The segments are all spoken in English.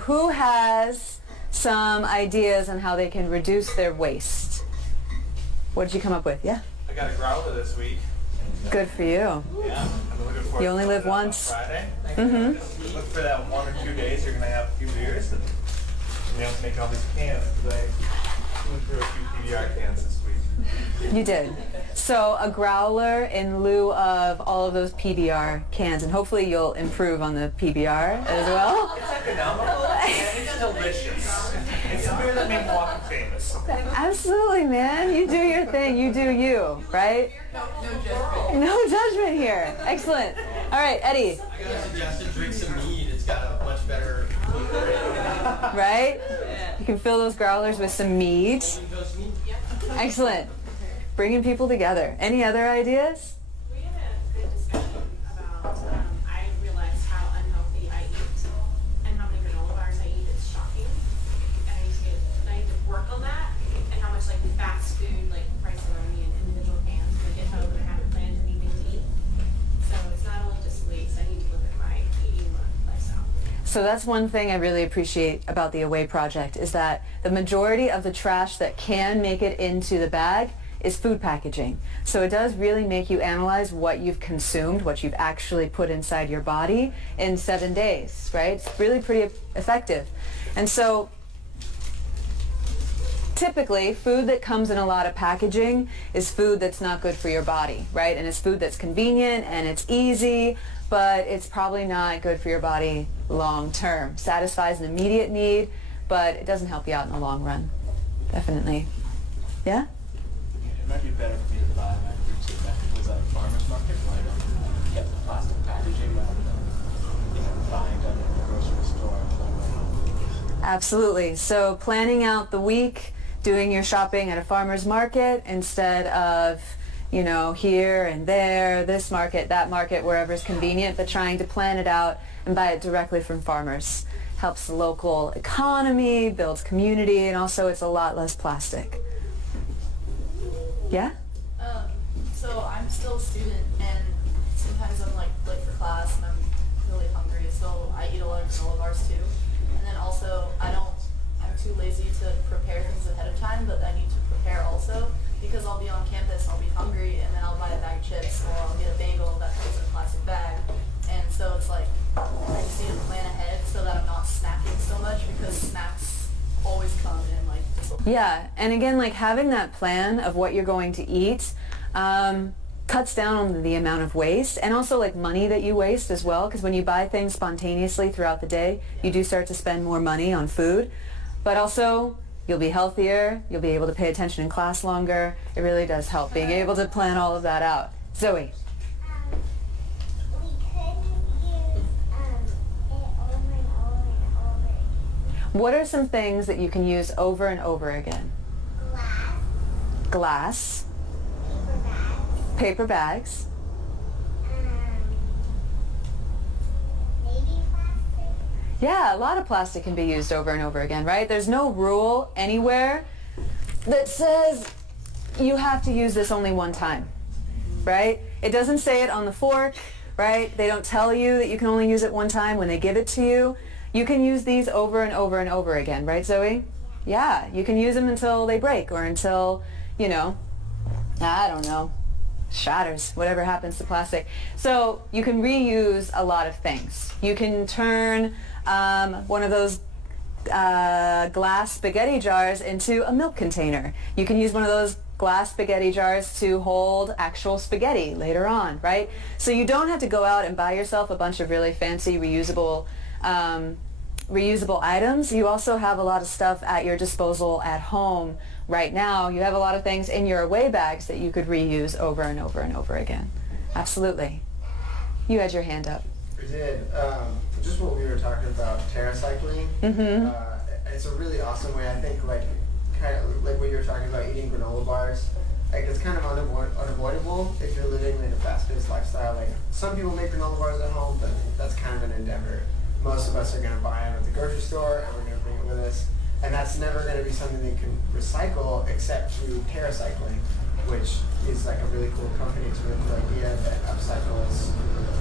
Who has some ideas on how they can reduce their waste? What did you come up with? Yeah? I got a growler this week. Good for you. Yeah, I'm looking forward You only to live it on once. Friday. Mm-hmm. Just look for that 1 or 2 days you're going to have a few beers and you have to make all these cans because I went through a few PBR cans this week. You did. So a growler in lieu of all of those PBR cans, and hopefully you'll improve on the PBR as well. It's economical and it's delicious. It's a beer that made Milwaukee famous. Absolutely, man. You do your thing. You do you, right? No judgment here. Excellent. All right, Eddie. I got a suggestion, drink some mead. It's got a much better Right? You can fill those growlers with some mead. Excellent. Bringing people together. Any other ideas? We had a good discussion about, I realized how unhealthy I eat and how many granola bars I eat. It's shocking. And I need to work on that and how much like fast food, like price around me in individual cans when I get home and I haven't planned anything to eat. So it's not only just waste, I need to look at my eating lifestyle. So that's one thing I really appreciate about the Away Project is that the majority of the trash that can make it into the bag is food packaging. So it does really make you analyze what you've consumed, what you've actually put inside your body in 7 days, right? It's really pretty effective. And so typically food that comes in a lot of packaging is food that's not good for your body, right? And it's food that's convenient and it's easy, but it's probably not good for your body long term. Satisfies an immediate need, but it doesn't help you out in the long run. Definitely. Yeah? It might be better for me to buy my fruits and vegetables at a farmer's market where I don't get the plastic packaging rather than buying them in the grocery store on my way home. Absolutely. So planning out the week, doing your shopping at a farmer's market instead of, you know, here and there, this market, that market, wherever's convenient, but trying to plan it out and buy it directly from farmers. Helps the local economy, builds community, and also it's a lot less plastic. Yeah? So I'm still a student, and sometimes I'm like late for class and I'm really hungry, so I eat a lot of granola bars too. And then also I'm too lazy to prepare things ahead of time, but I need to prepare also because I'll be on campus, I'll be hungry, and then I'll buy a bag of chips or I'll get a bagel that comes in a plastic bag. And so it's like I just need to plan ahead so that I'm not snacking so much because snacks always come in like Yeah, and again, like having that plan of what you're going to eat cuts down on the amount of waste and also like money that you waste as well, because when you buy things spontaneously throughout the day, you do start to spend more money on food, but also you'll be healthier, you'll be able to pay attention in class longer. It really does help being able to plan all of that out. Zoe. We could use it over and over and over again. What are some things that you can use over and over again? Glass, Glass, paper bags, paper bags, maybe plastic. yeah, a lot of plastic can be used over and over again, right? There's no rule anywhere that says you have to use this only one time, right? It doesn't say it on the fork, right? They don't tell you that you can only use it one time when they give it to you. You can use these over and over and over again, right, Zoe? Yeah, you can use them until they break or until, you know, I don't know, shatters, whatever happens to plastic. So you can reuse a lot of things. You can turn one of those glass spaghetti jars into a milk container. You can use one of those glass spaghetti jars to hold actual spaghetti later on, right? So you don't have to go out and buy yourself a bunch of really fancy reusable items. You also have a lot of stuff at your disposal at home right now. You have a lot of things in your away bags that you could reuse over and over and over again. Absolutely. You had your hand up. We did. Just what we were talking about, TerraCycling. Mm-hmm. It's a really awesome way. I think kind of like what you were talking about, eating granola bars. Like it's kind of unavoidable if you're living in a fast-paced lifestyle. Like some people make granola bars at home, but that's kind of an endeavor. Most of us are going to buy them at the grocery store, and we're going to bring it with us. And that's never going to be something they can recycle except through TerraCycling, which is like a really cool company. It's a really cool idea that upcycles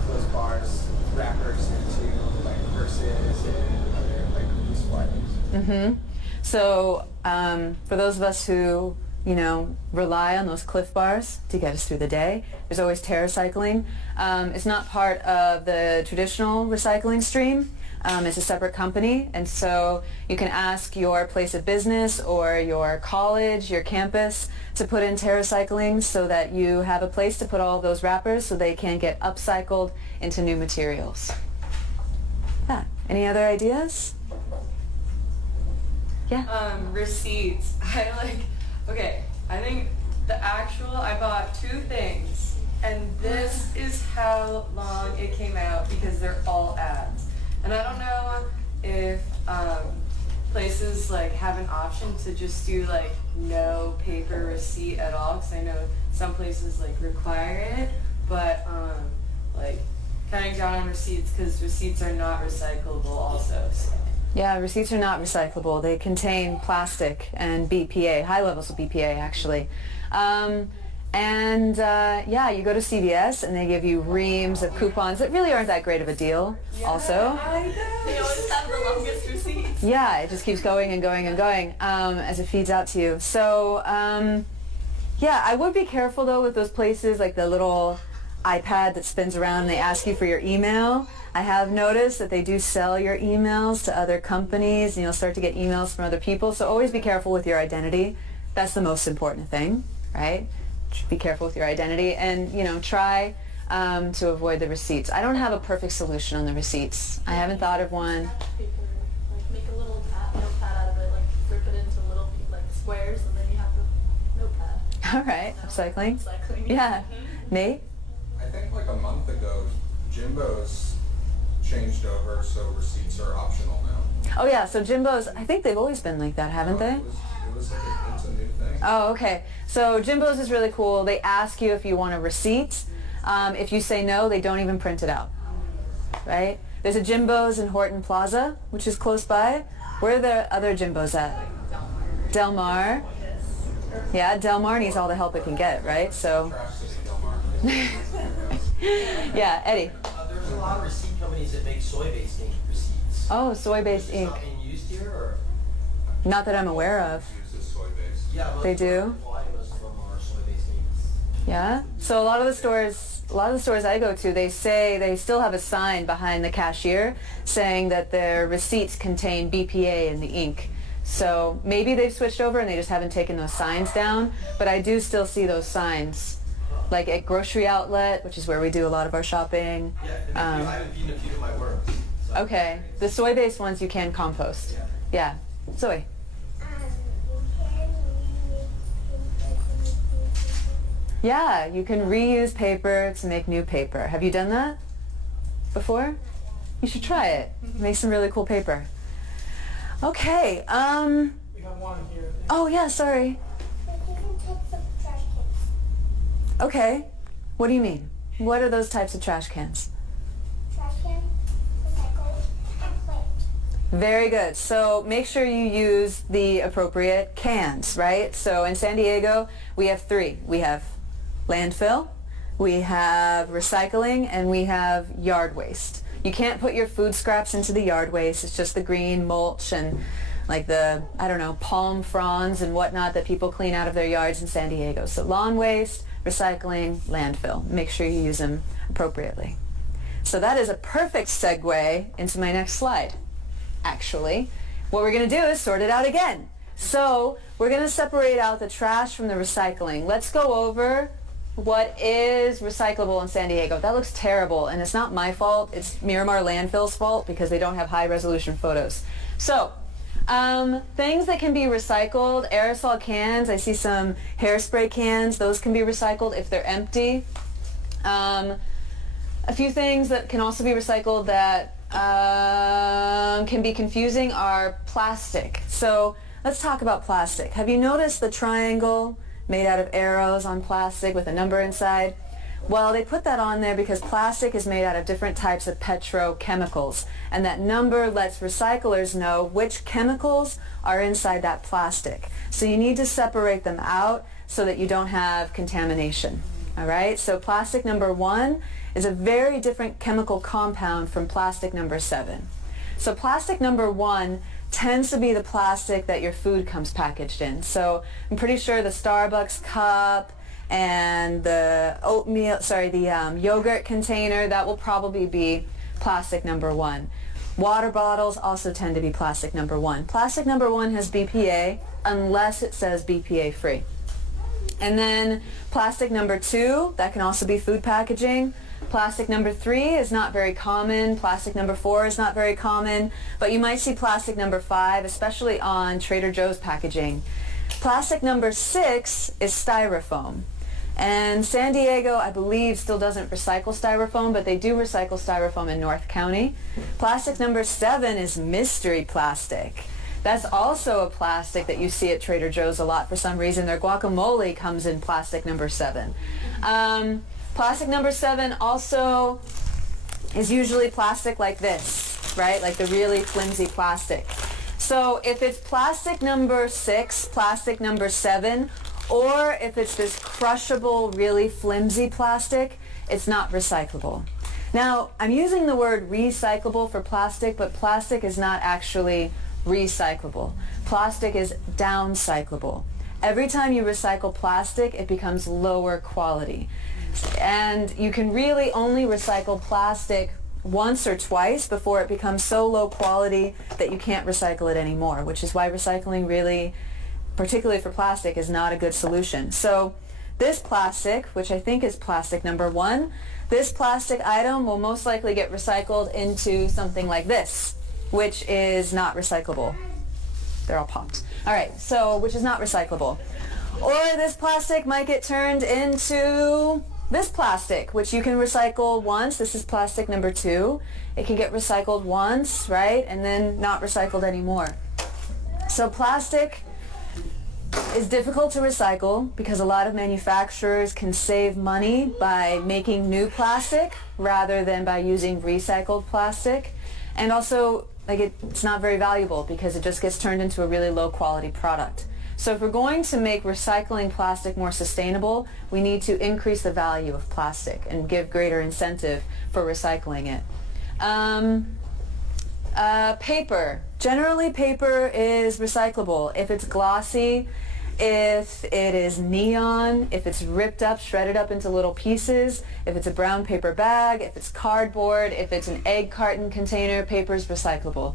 those bars, wrappers into like purses and other like So for those of us who, rely on those Cliff Bars to get us through the day, there's always TerraCycling. It's not part of the traditional recycling stream. It's a separate company, and so you can ask your place of business or your college, your campus, to put in TerraCycling so that you have a place to put all of those wrappers so they can get upcycled into new materials. Yeah. Any other ideas? Yeah. Receipts. I think I bought 2 things, and this is how long it came out because they're all ads. And I don't know if places have an option to just do no paper receipt at all, because I know some places require it, but cutting down on receipts because receipts are not recyclable also. So. Yeah, receipts are not recyclable. They contain plastic and BPA, high levels of BPA actually. You go to CVS and they give you reams of coupons that really aren't that great of a deal also. They always have the longest receipts. Yeah, it just keeps going and going and going as it feeds out to you. So, I would be careful though with those places like the little iPad that spins around and they ask you for your email. I have noticed that they do sell your emails to other companies and you'll start to get emails from other people. So always be careful with your identity. That's the most important thing, right? Be careful with your identity and, try to avoid the receipts. I don't have a perfect solution on the receipts. I haven't thought of one. Paper, make a little notepad out of it, rip it into little squares, and then you have a notepad. All right, upcycling. Recycling. Yeah. Nate? I think a month ago, Jimbo's changed over, so receipts are optional now. Oh yeah, so Jimbo's, I think they've always been like that, haven't they? It was it's a new thing. Oh, okay. So Jimbo's is really cool. They ask you if you want a receipt. If you say no, they don't even print it out, right? There's a Jimbo's in Horton Plaza, which is close by. Where are the other Jimbo's at? Del Mar. Yeah, Del Mar needs all the help it can get, right? So. Trash City, Del Mar. Yeah, Eddie. There's a lot of receipt companies that make soy-based ink receipts. Oh, soy-based Is ink. this not being used here, or? Not that I'm aware of. Uses soy-based. Yeah, most They of them do? are Hawaii, most of them are soy-based inks. Yeah. So a lot of the stores I go to, they say they still have a sign behind the cashier saying that their receipts contain BPA in the ink. So maybe they've switched over and they just haven't taken those signs down, but I do still see those signs. Like at grocery outlet, which is where we do a lot of our shopping. Yeah, I haven't eaten a few of my worms. So. Okay. The soy-based ones you can compost. Yeah. Yeah. Zoe. Yeah, you can reuse paper to make new paper. Have you done that before? You should try it. Make some really cool paper. Okay. We have one here. Oh yeah, sorry. Okay. What do you mean? What are those types of trash cans? Trash can, recycle, and plate. Very good. So make sure you use the appropriate cans, right? So in San Diego, we have 3. We have landfill, we have recycling, and we have yard waste. You can't put your food scraps into the yard waste. It's just the green mulch and the, palm fronds and whatnot that people clean out of their yards in San Diego. So lawn waste, recycling, landfill. Make sure you use them appropriately. So that is a perfect segue into my next slide. Actually, what we're going to do is sort it out again. So we're going to separate out the trash from the recycling. Let's go over what is recyclable in San Diego. That looks terrible, and it's not my fault. It's Miramar Landfill's fault because they don't have high-resolution photos. So things that can be recycled, aerosol cans. I see some hairspray cans. Those can be recycled if they're empty. A few things that can also be recycled that can be confusing are plastic. So let's talk about plastic. Have you noticed the triangle made out of arrows on plastic with a number inside? Well, they put that on there because plastic is made out of different types of petrochemicals, and that number lets recyclers know which chemicals are inside that plastic. So you need to separate them out so that you don't have contamination. All right? So plastic number 1 is a very different chemical compound from plastic number 7. So plastic number 1 tends to be the plastic that your food comes packaged in. So I'm pretty sure the Starbucks cup and the yogurt container, that will probably be plastic number 1. Water bottles also tend to be plastic number 1. Plastic number 1 has BPA unless it says BPA free. And then plastic number 2, that can also be food packaging. Plastic number 3 is not very common. Plastic number 4 is not very common. But you might see plastic number 5, especially on Trader Joe's packaging. Plastic number 6 is styrofoam. And San Diego, I believe, still doesn't recycle styrofoam, but they do recycle styrofoam in North County. Plastic number 7 is mystery plastic. That's also a plastic that you see at Trader Joe's a lot for some reason. Their guacamole comes in plastic number 7. Plastic number 7 also is usually plastic like this, right? Like the really flimsy plastic. So if it's plastic number 6, plastic number 7, or if it's this crushable, really flimsy plastic, it's not recyclable. Now, I'm using the word recyclable for plastic, but plastic is not actually recyclable. Plastic is downcyclable. Every time you recycle plastic, it becomes lower quality. And you can really only recycle plastic once or twice before it becomes so low quality that you can't recycle it anymore, which is why recycling really, particularly for plastic, is not a good solution. So this plastic, which I think is plastic number 1, this plastic item will most likely get recycled into something like this, which is not recyclable. They're all popped. All right, so which is not recyclable. Or this plastic might get turned into this plastic, which you can recycle once. This is plastic number 2. It can get recycled once, right, and then not recycled anymore. So plastic is difficult to recycle because a lot of manufacturers can save money by making new plastic rather than by using recycled plastic. And also, like, it's not very valuable because it just gets turned into a really low quality product. So if we're going to make recycling plastic more sustainable, we need to increase the value of plastic and give greater incentive for recycling it. Paper. Generally, paper is recyclable. If it's glossy, if it is neon, if it's ripped up, shredded up into little pieces, if it's a brown paper bag, if it's cardboard, if it's an egg carton container, paper is recyclable.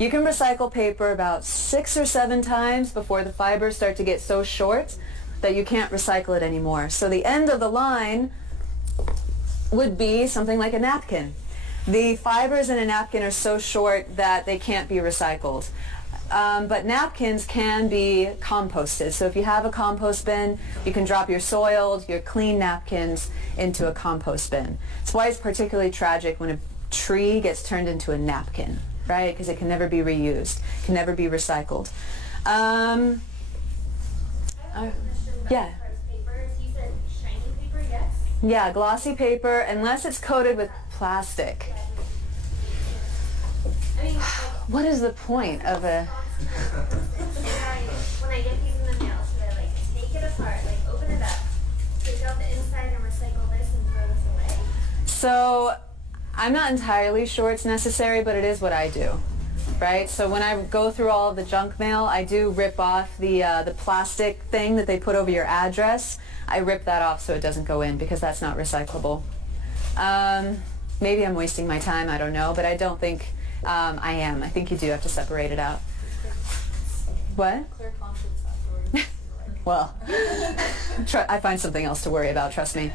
You can recycle paper about 6 or 7 times before the fibers start to get so short that you can't recycle it anymore. So the end of the line would be something like a napkin. The fibers in a napkin are so short that they can't be recycled. But napkins can be composted. So if you have a compost bin, you can drop your soiled, your clean napkins into a compost bin. That's why it's particularly tragic when a tree gets turned into a napkin, right? Because it can never be reused, can never be recycled. I have a question about Yeah. paper. You said shiny paper, yes? Yeah, glossy paper, unless it's coated with plastic. I mean, What is the point of a... when I get these in the mail, should I take it apart, open it up, take out the inside and recycle this and throw this away? So I'm not entirely sure it's necessary, but it is what I do, right? So when I go through all of the junk mail, I do rip off the plastic thing that they put over your address. I rip that off so it doesn't go in because that's not recyclable. Maybe I'm wasting my time, I don't know, but I don't think I am. I think you do have to separate it out. What? Clear conscience afterwards. Well, I find something else to worry about, trust me.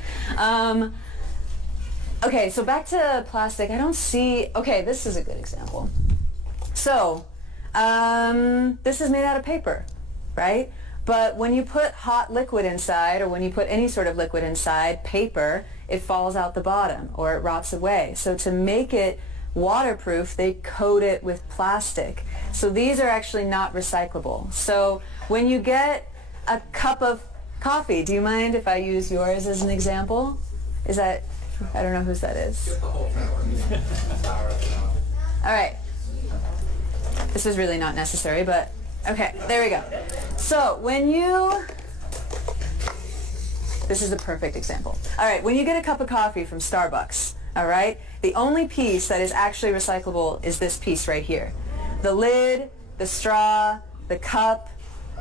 Okay, so back to plastic. I don't see... Okay, this is a good example. So, this is made out of paper, right? But when you put hot liquid inside, or when you put any sort of liquid inside paper, it falls out the bottom, or it rots away. So to make it waterproof, they coat it with plastic. So these are actually not recyclable. So when you get a cup of coffee, do you mind if I use yours as an example? Is that, I don't know whose that is. Get the whole tower. All right. This is really not necessary, but okay, there we go. So when you, this is a perfect example. All right, when you get a cup of coffee from Starbucks, all right, the only piece that is actually recyclable is this piece right here. The lid the straw, the cup,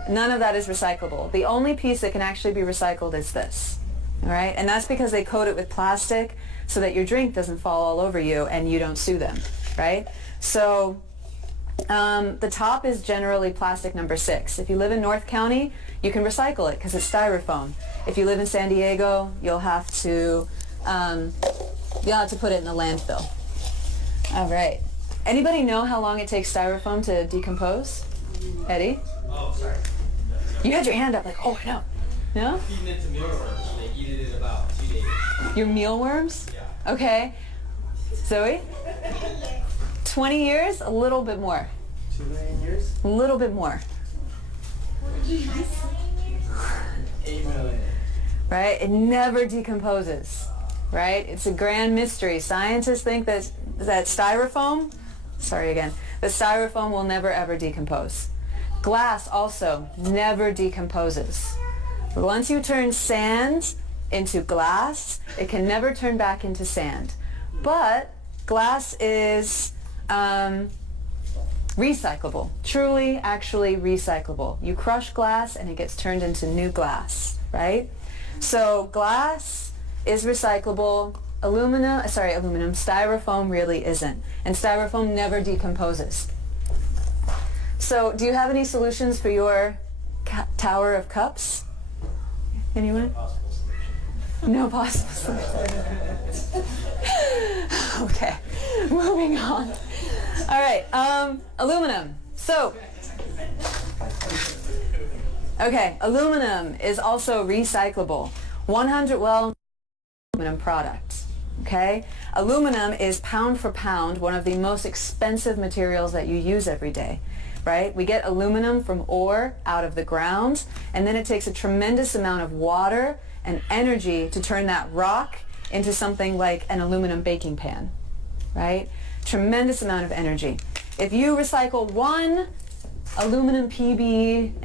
none of that is recyclable. The only piece that can actually be recycled is this. All right? And that's because they coat it with plastic so that your drink doesn't fall all over you and you don't sue them, right? So the top is generally plastic number 6. If you live in North County, you can recycle it because it's styrofoam. If you live in San Diego, you'll have to put it in the landfill. All right. Anybody know how long it takes styrofoam to decompose? Eddie? Oh, sorry. You had your hand up like, oh, I know. No? Feeding it to mealworms, and they eat it in about 2 days. Your mealworms? Yeah. Okay. Zoe? 20 years? A little bit more. 2 million years? A little bit more. 8 million. Right? It never decomposes. Right? It's a grand mystery. Scientists think that styrofoam, the styrofoam will never ever decompose. Glass also never decomposes. Once you turn sand into glass, it can never turn back into sand. But glass is recyclable, truly, actually recyclable. You crush glass and it gets turned into new glass, right? So glass is recyclable. Styrofoam really isn't. And styrofoam never decomposes. So do you have any solutions for your tower of cups? Anyone? No possible solution. Okay, moving on. All right, aluminum. So, okay, aluminum is also recyclable. Aluminum product, okay? Aluminum is pound for pound one of the most expensive materials that you use every day, right? We get aluminum from ore out of the ground, and then it takes a tremendous amount of water and energy to turn that rock into something like an aluminum baking pan, right? Tremendous amount of energy. If you recycle one aluminum PBR,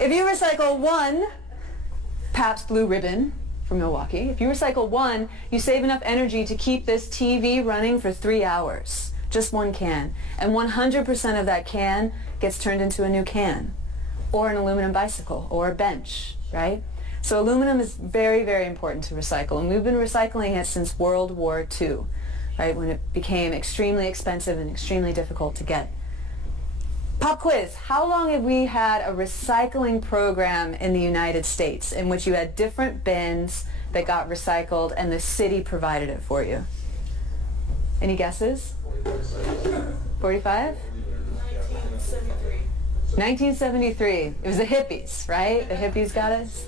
if you recycle one Pabst Blue Ribbon from Milwaukee, if you recycle one, you save enough energy to keep this TV running for 3 hours. Just one can. And 100% of that can gets turned into a new can, or an aluminum bicycle, or a bench, right? So aluminum is very, very important to recycle, and we've been recycling it since World War II, right, when it became extremely expensive and extremely difficult to get. Pop quiz. How long have we had a recycling program in the United States in which you had different bins that got recycled and the city provided it for you? Any guesses? 45? 1973. It was the hippies, right? The hippies got us.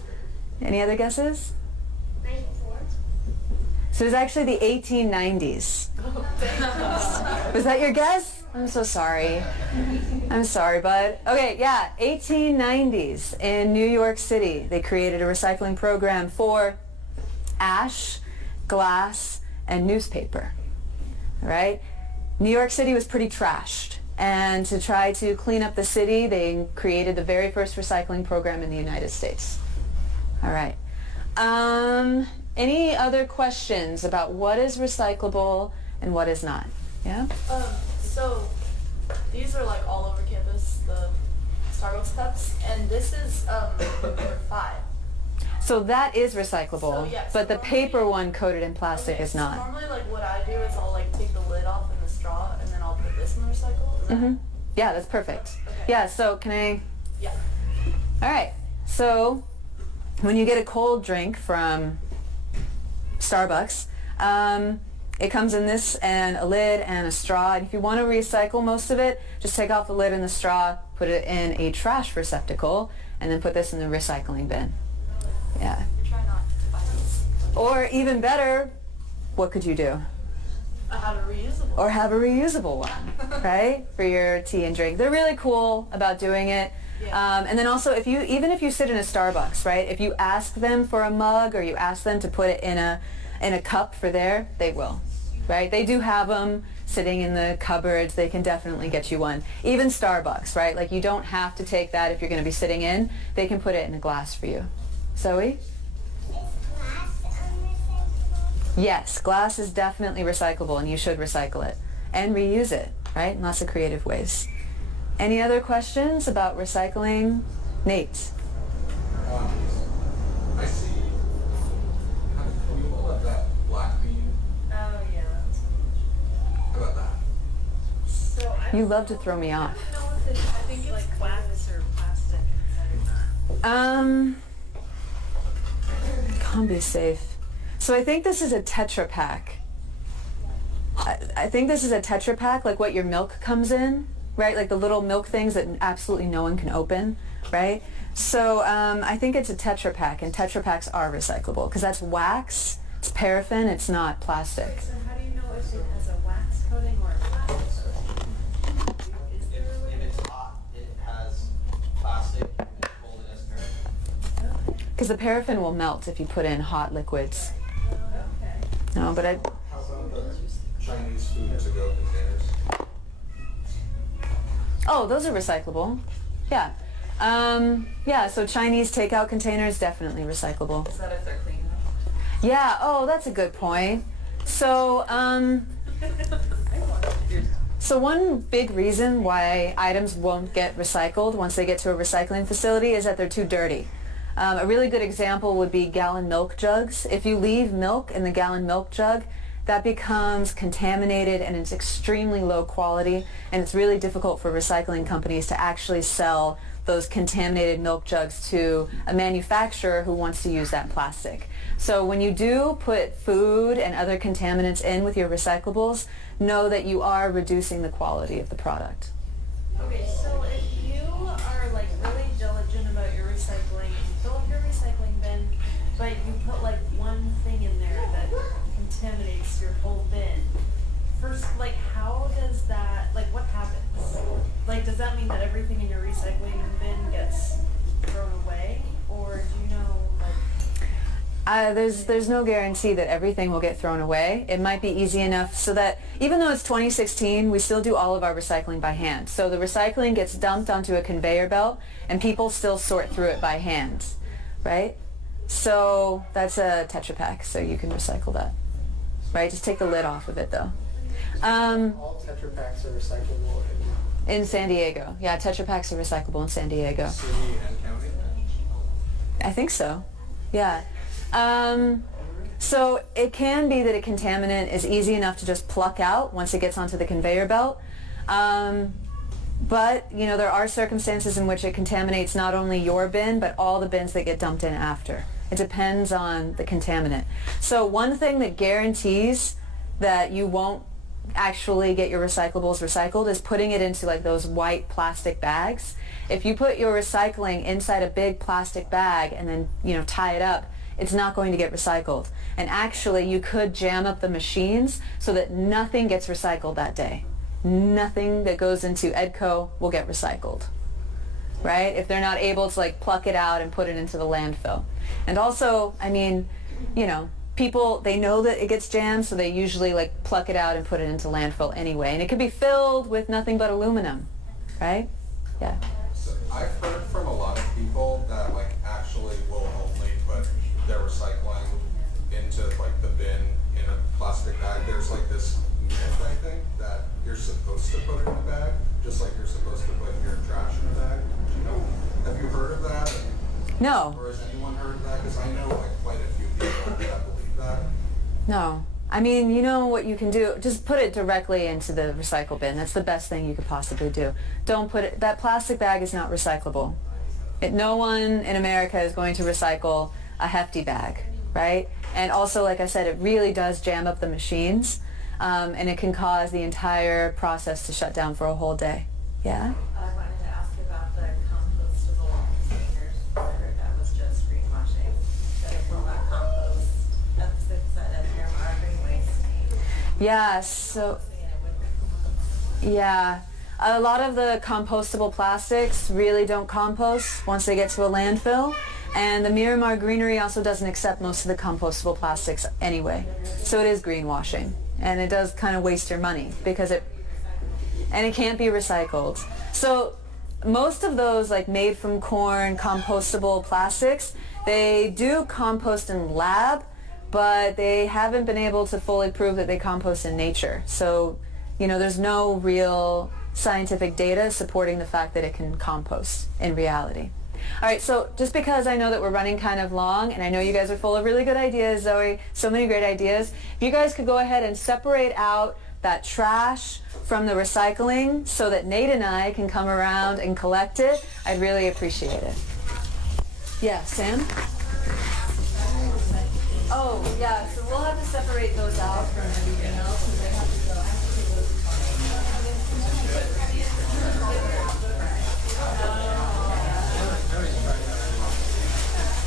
Any other guesses? 94. So it was actually the 1890s. Was that your guess? I'm so sorry. I'm sorry, bud. Okay, yeah, 1890s in New York City. They created a recycling program for ash, glass, and newspaper. All right? New York City was pretty trashed. And to try to clean up the city, they created the very first recycling program in the United States. All right. Any other questions about what is recyclable and what is not? Yeah? So these are like all over campus, the Starbucks cups, and this is number 5. So that is recyclable, So, yeah, so but the normally- paper one coated in plastic Okay, is so not. normally like what I do is I'll like take the lid off and the straw, and then I'll put this in the recycle. Is that? Mm-hmm. Yeah, that's perfect. Okay. Yeah, so can I... Yeah. All right. So when you get a cold drink from Starbucks, it comes in this and a lid and a straw. And if you want to recycle most of it, just take off the lid and the straw, put it in a trash receptacle, and then put this in the recycling bin. Yeah. Try not to buy these. Or even better, what could you do? I have a reusable. Or have a reusable one, right? For your tea and drink. They're really cool about doing it. Yeah. And then also, even if you sit in a Starbucks, right? If you ask them for a mug or you ask them to put it in a cup for there, they will, right? They do have them sitting in the cupboards. They can definitely get you one. Even Starbucks, right? Like you don't have to take that if you're going to be sitting in. They can put it in a glass for you. Zoe? Yes, glass is definitely recyclable, and you should recycle it. and reuse it, right? In lots of creative ways. Any other questions about recycling? Nate? I see kind of removal of that black bean. Oh yeah, that's How about that? so I You love to throw me off. don't know if it's, I think it's like wax or plastic inside or not. Can't be safe. So I think this is a Tetra Pak. I think this is a Tetra Pak, like what your milk comes in, right? Like the little milk things that absolutely no one can open, right? So I think it's a Tetra Pak, and Tetra Paks are recyclable because that's wax, it's paraffin, it's not plastic. So how do you know if it has a wax coating or a plastic coating? Is there a way? If it's hot, it has plastic, and if it's cold, it has paraffin. Because the paraffin will melt if you put in hot liquids. Okay. No, but How about the Chinese food to go containers? oh, those are recyclable. Yeah. Yeah, so Chinese takeout containers, definitely recyclable. Is that if they're clean? Yeah, oh, that's a good point. So, so one big reason why items won't get recycled once they get to a recycling facility is that they're too dirty. A really good example would be gallon milk jugs. If you leave milk in the gallon milk jug, that becomes contaminated and it's extremely low quality, and it's really difficult for recycling companies to actually sell those contaminated milk jugs to a manufacturer who wants to use that plastic. So when you do put food and other contaminants in with your recyclables, know that you are reducing the quality of the product. Okay, so if you are like really diligent about your recycling, you fill up your recycling bin, but you put like one thing in there that contaminates your whole bin. First, like how does that, like what happens? Like does that mean that everything in your recycling bin gets thrown away? Or do you know like... There's no guarantee that everything will get thrown away. It might be easy enough so that even though it's 2016, we still do all of our recycling by hand. So the recycling gets dumped onto a conveyor belt and people still sort through it by hand, right? So that's a Tetra Pak, so you can recycle that, right? Just take the lid off of it though. All Tetra Paks are recyclable. In San Diego. Yeah, Tetra Paks are recyclable in San Diego. City and county? I think so. Yeah. So it can be that a contaminant is easy enough to just pluck out once it gets onto the conveyor belt. But, you know, there are circumstances in which it contaminates not only your bin, but all the bins that get dumped in after. It depends on the contaminant. So one thing that guarantees that you won't actually get your recyclables recycled is putting it into like those white plastic bags. If you put your recycling inside a big plastic bag and then, you know, tie it up, it's not going to get recycled. And actually you could jam up the machines so that nothing gets recycled that day. Nothing that goes into EDCO will get recycled, right? If they're not able to like pluck it out and put it into the landfill. And also, I mean, you know, people, they know that it gets jammed, so they usually like pluck it out and put it into landfill anyway. And it could be filled with nothing but aluminum, right? Yeah. So I've heard from a lot of people that like actually will only put their recycling into like the bin in a plastic bag. There's like this myth, I think, that you're supposed to put it in a bag, just like you're supposed to put your trash in a bag. Do you know, have you heard of that? No. Or has anyone heard of that? Because I know like quite a few people that believe that. No. I mean, you know what you can do? Just put it directly into the recycle bin. That's the best thing you could possibly do. Don't put it, that plastic bag is not recyclable. No one in America is going to recycle a hefty bag, right? And also, like I said, it really does jam up the machines, and it can cause the entire process to shut down for a whole day. Yeah? I wanted to ask about the compostable containers. I heard that was just greenwashing, that it will not compost. That's the side of your green waste. Yeah, so, yeah. A lot of the compostable plastics really don't compost once they get to a landfill. And the Miramar Greenery also doesn't accept most of the compostable plastics anyway. So it is greenwashing. And it does kind of waste your money because it can't be recycled. So most of those like made from corn compostable plastics, they do compost in lab, but they haven't been able to fully prove that they compost in nature. So, You know, there's no real scientific data supporting the fact that it can compost in reality. All right, so just because I know that we're running kind of long, and I know you guys are full of really good ideas, Zoe, so many great ideas, if you guys could go ahead and separate out that trash from the recycling so that Nate and I can come around and collect it, I'd really appreciate it. Yeah, Sam? Oh, yeah, so we'll have to separate those out from